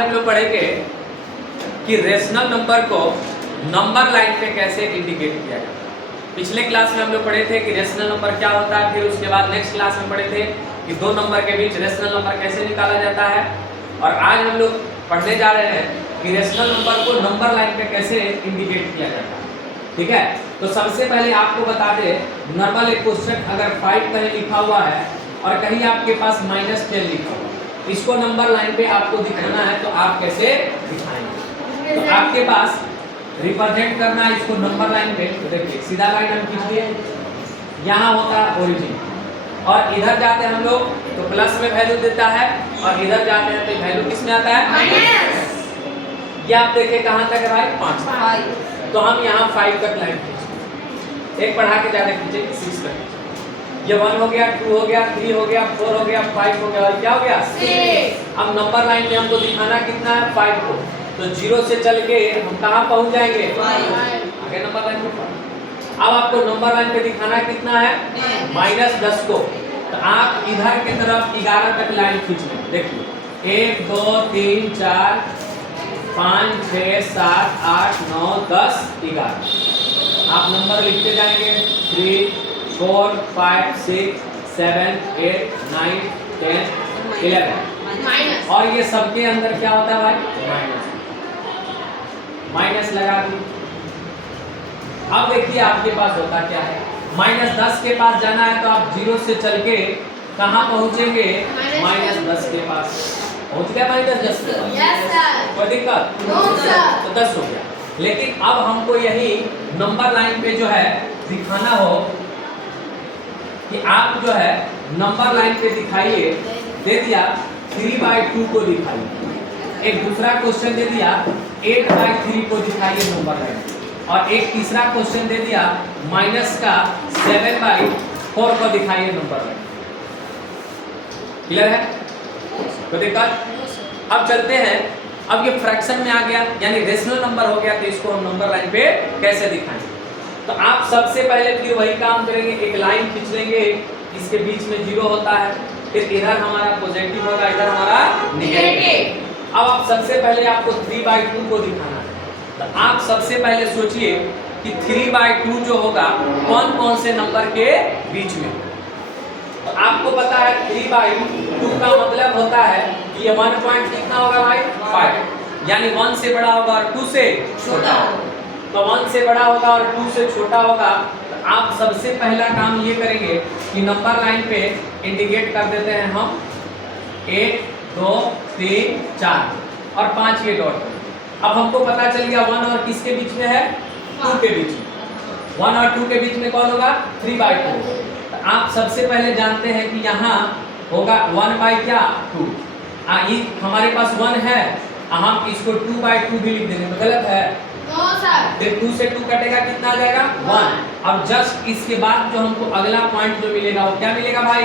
हम लोग पढ़ेंगे कि रेशनल नंबर को नंबर लाइन पे कैसे इंडिकेट किया जाता है। पिछले क्लास में हम लोग पढ़े थे कि रेशनल नंबर क्या होता है, फिर उसके बाद नेक्स्ट क्लास में पढ़े थे कि दो नंबर के बीच रेशनल नंबर कैसे निकाला जाता है, और आज हम लोग पढ़ने जा रहे हैं कि रेशनल नंबर को नंबर लाइन पे कैसे इंडिकेट किया जाता है। ठीक है, तो सबसे पहले आपको बता दे, नॉर्मल एक क्वेश्चन अगर 5 कहीं लिखा हुआ है और कहीं आपके पास -10 लिखा हुआ है, इसको नंबर लाइन पे आपको दिखाना है, तो आप कैसे दिखाएंगे? तो आपके पास रिप्रेजेंट करना है इसको नंबर लाइन पे। तो देखिए सीधा लाइन हम खींचिए, यहाँ होता है ओरिजिन, और इधर जाते हैं हम लोग तो प्लस में वैल्यू देता है, और इधर जाते हैं तो वैल्यू किस में आता है? माइनस। ये आप देखिए कहाँ तक है भाई? 5। तो हम यहाँ 5 तक लाइन खींचेंगे, एक बढ़ा के ज्यादा खींचेंगे 6 तक। ये 1 हो गया, 2 हो गया, 3 हो गया, 4 हो गया, 5 हो गया, और क्या हो गया? 6। अब नंबर लाइन में हमको दिखाना कितना है? 5 को। तो 0 से चल के हम कहाँ पहुँच जाएंगे? 5 आगे नंबर लाइन में। अब आपको नंबर लाइन पे दिखाना कितना है? -10 को। तो आप इधर की तरफ 11 तक लाइन खींच लें। देखिए 1 2 3 4 5 6 7 8 9 10 11। आप नंबर लिखते जाएंगे 3 4 5 6 7 8 9 10 11। और ये सबके अंदर क्या होता है भाई? माइनस लगा दी। अब देखिए आपके पास होता क्या है? -10 के पास जाना है तो आप 0 से चल के कहाँ पहुँचेंगे? -10 के पास पहुँच गया। -10 के पास कोई दिक्कत? तो 10 हो गया। लेकिन अब हमको यही नंबर लाइन पे जो है दिखाना हो कि आप जो है नंबर लाइन पे दिखाइए। दे दिया 3/2 को दिखाइए। एक दूसरा क्वेश्चन दे दिया 8/3 को दिखाइए नंबर लाइन, और एक तीसरा क्वेश्चन दे दिया -7/4 को दिखाइए नंबर लाइन। क्लियर है? तो दिक्कत? अब चलते हैं, अब ये फ्रैक्शन में आ गया यानी रेशनल नंबर हो गया, तो इसको हम नंबर लाइन पे कैसे दिखाएंगे? तो आप सबसे पहले फिर वही काम करेंगे, एक लाइन खींच लेंगे, इसके बीच में 0 होता है, फिर इधर हमारा पॉजिटिव होगा, इधर हमारा नेगेटिव। अब आप सबसे पहले आपको 3/2 को दिखाना है, तो आप सबसे पहले सोचिए कि 3/2 जो होगा कौन कौन से नंबर के बीच में। तो आपको पता है 3/2 का मतलब होता है कि ये 1 पॉइंट कितना होगा भाई? 5, यानी 1 से बड़ा होगा और 2 से छोटा होगा। तो 1 से बड़ा होगा और 2 से छोटा होगा, तो आप सबसे पहला काम ये करेंगे कि नंबर लाइन पे इंडिकेट कर देते हैं हम 1 2 3 4 और 5 ये डॉट। अब हमको पता चल गया 1 और किसके बीच में है? 2 के बीच में। 1 और 2 के बीच में कौन होगा? 3/2। तो आप सबसे पहले जानते हैं कि यहाँ होगा 1/2। ये हमारे पास 1 है, हम इसको 2/2 भी लिख देंगे, तो गलत है? फिर 2 से 2 कटेगा, कितना आ जाएगा? 1। अब जस्ट इसके बाद जो हमको अगला पॉइंट जो मिलेगा वो क्या मिलेगा भाई?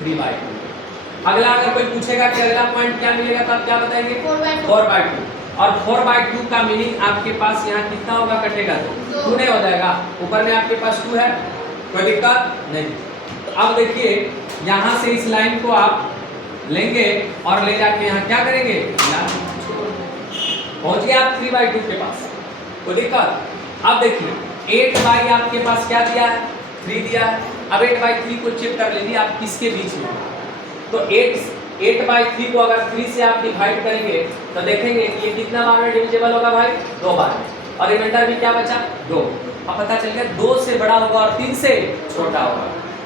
3/2। अगला अगर कोई पूछेगा कि अगला पॉइंट क्या मिलेगा तो आप क्या बताएंगे? 4/2। और 4/2 का मीनिंग आपके पास यहाँ कितना होगा? कटेगा 2 नहीं हो जाएगा। ऊपर में आपके पास 2 है, कोई दिक्कत नहीं। तो अब देखिए यहाँ से इस लाइन को आप लेंगे और ले जाके यहाँ क्या करेंगे? पहुँच गए आप 3/2 के पास, कोई दिक्कत? अब देखिए 8 आपके पास क्या दिया है? 3 दिया है। अब 8/3 को चेक कर लीजिए आप किसके बीच में। तो 8/3 को अगर 3 से आप डिवाइड करेंगे तो देखेंगे कि ये कितना बार में डिविजिबल होगा भाई? 2 बार में, और रिमाइंडर भी क्या बचा? 2। अब पता चल गया 2 से बड़ा होगा और 3 से छोटा होगा,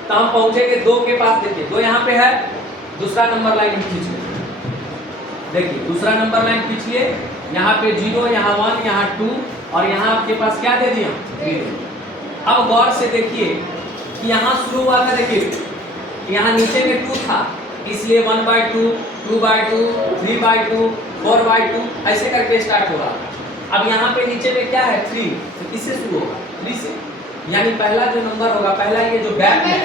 तो हम पहुंचेंगे 2 के पास। देखिए 2 यहाँ पे है, दूसरा नंबर लाइन खींचिए। देखिए दूसरा नंबर लाइन खींचिए, यहाँ पे 0, यहाँ 1, यहाँ 2, और यहाँ आपके पास क्या दे दिया? 3। अब गौर से देखिए कि यहाँ शुरू हुआ था, देखिए यहाँ नीचे में 2 था, इसलिए 1/2 2/2 3/2 4/2 ऐसे करके स्टार्ट होगा। अब यहाँ पे नीचे में क्या है? 3, तो किससे शुरू होगा? 3 से, यानी पहला जो नंबर होगा, पहला ये जो गैप है,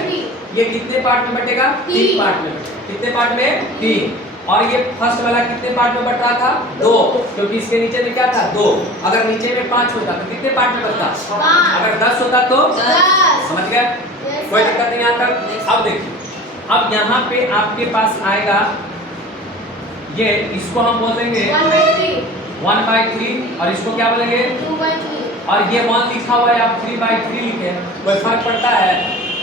ये कितने पार्ट में बटेगा? 3 पार्ट में बटेगा। कितने पार्ट में? 3। और ये फर्स्ट वाला कितने पार्ट में बट रहा था? 2, क्योंकि इसके नीचे में क्या था? 2। अगर नीचे में 5 होता तो कितने पार्ट में बचता? अगर 10 होता तो 10। समझ गए? कोई दिक्कत नहीं यहाँ तक? अब देखिए, अब यहाँ पे आपके पास आएगा ये इसको हम बोल देंगे 1/3 और इसको क्या बोलेंगे 2/3 और ये 1 लिखा हुआ है, आप 3/3 लिखे, कोई फर्क पड़ता है?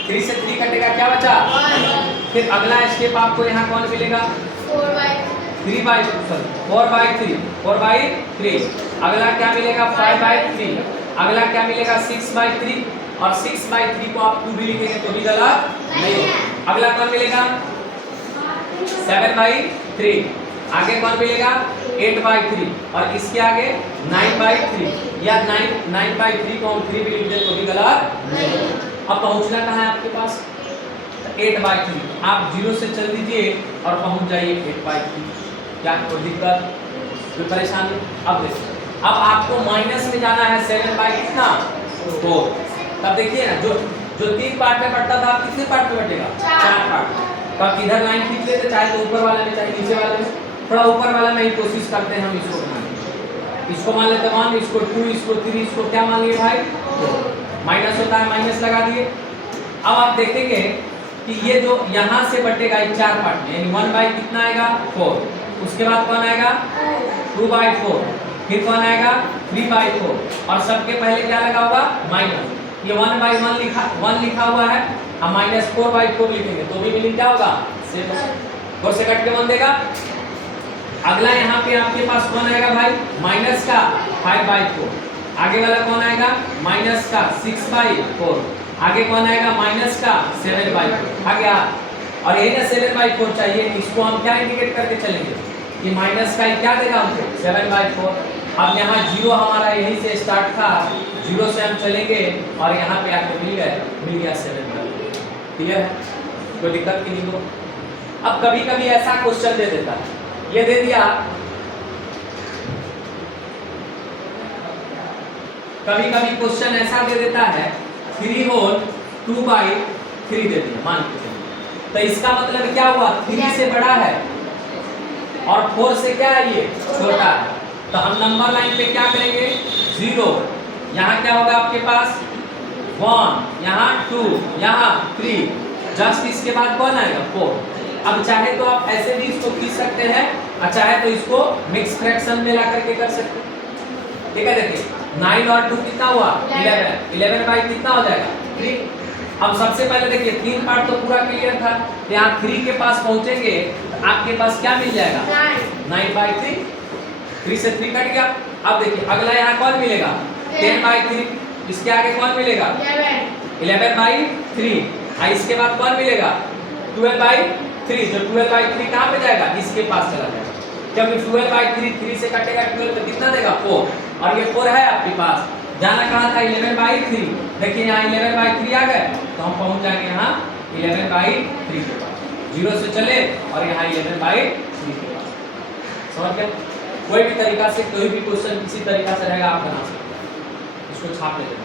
3 से 3 कटेगा, क्या बचा? 1 फिर अगला स्टेप आपको यहाँ कौन मिलेगा? 4/3 अगला क्या मिलेगा? 5/3 अगला क्या मिलेगा? 6/3 और 6/3 को आप 2 भी लिखेंगे तो भी गलत नहीं होगा। अगला कौन मिलेगा? 7/3 आगे कौन मिलेगा? 8/3 और इसके आगे 9/3 या 9/3 को हम 3 भी लिख दें तो भी गलत नहीं होगा। अब पहुंचना कहाँ है आपके पास? 8/3 आप 0 से चल दीजिए और पहुंच जाइए 8/3। क्या कोई दिक्कत, कोई परेशानी? अब देखिए, अब आपको माइनस में जाना है 7/4। तब देखिए ना, जो 3 पार्ट में बंटता था, आप कितने पार्ट में बंटेगा? 4 पार्ट। तो आप इधर लाइन खींच लेते, चाहे तो ऊपर वाले में चाहे नीचे वाले में। थोड़ा ऊपर वाला में ही कोशिश करते हैं हम इसको बनाने। इसको मान लेते 1, इसको 2, इसको 3, इसको क्या मान लिए भाई? माइनस होता है, माइनस लगा दिए। अब आप देखेंगे कि ये जो यहाँ से बटेगा 4 पार्ट में, यानी 1 कितना आएगा? 4। उसके बाद कौन आएगा? 2/4। फिर कौन आएगा? 3/4 और सबके पहले क्या लगा होगा? माइनस। ये 1/1 लिखा हुआ है, हम -4/4 लिखेंगे तो भी मीनिंग क्या होगा? 7। 4 से कट के 1 देगा। अगला यहाँ पे आपके पास कौन आएगा भाई? माइनस का 5/4। आगे वाला कौन आएगा? माइनस का 6/4। आगे कौन आएगा? माइनस का 7/4। आ गया। और यही ना 7/4 चाहिए, इसको हम क्या इंडिकेट करके चलेंगे कि माइनस का क्या देगा हमको? 7/4। अब यहाँ 0 हमारा यहीं से स्टार्ट था, 0 से हम चलेंगे और यहाँ पे आके मिल गया 7/4। क्लियर है? कोई दिक्कत की नहीं हो। अब कभी कभी ऐसा क्वेश्चन दे देता है, ये दे दिया, कभी कभी क्वेश्चन ऐसा दे देता है 3 होल 2/3 दे दिया मान के चलिए, तो इसका मतलब क्या हुआ? 3 से बड़ा है और 4 से क्या है? ये छोटा है। तो हम नंबर लाइन पे क्या करेंगे? 0, यहाँ क्या होगा आपके पास? 1, यहाँ 2, यहाँ 3, जस्ट इसके बाद कौन आएगा? 4। अब चाहे तो आप ऐसे भी इसको खींच सकते हैं और चाहे तो इसको मिक्स फ्रैक्शन में ला करके कर सकते हैं। ठीक है, देखिए 9 और 2 कितना हुआ? 11। 11 कितना हो जाएगा? 3। अब सबसे पहले देखिए 3 पार्ट तो पूरा क्लियर था, यहाँ 3 के पास पहुंचेंगे तो आपके पास क्या मिल जाएगा? 9/3। 3 से 3 कट गया। अब देखिए अगला यहाँ कौन मिलेगा? 10/3। इसके आगे कौन मिलेगा? 11/3। इसके बाद कौन मिलेगा? 12/3। जो 12/3 कहाँ पे जाएगा? इसके पास चला जाएगा, क्योंकि 12/3 3 से कटेगा 12 तो कितना देगा? 4। और ये 4 है आपके पास, जाना कहाँ था? 11/3। देखिए यहाँ 11/3 आ गए तो हम पहुंच जाएंगे यहाँ 11/3 के पास। 0 से चले और यहाँ 11/3 के पास। समझ गए? कोई भी तरीका से कोई भी क्वेश्चन किसी तरीका से रहेगा, आप बना सकते हैं। इसको छाप लेते हैं।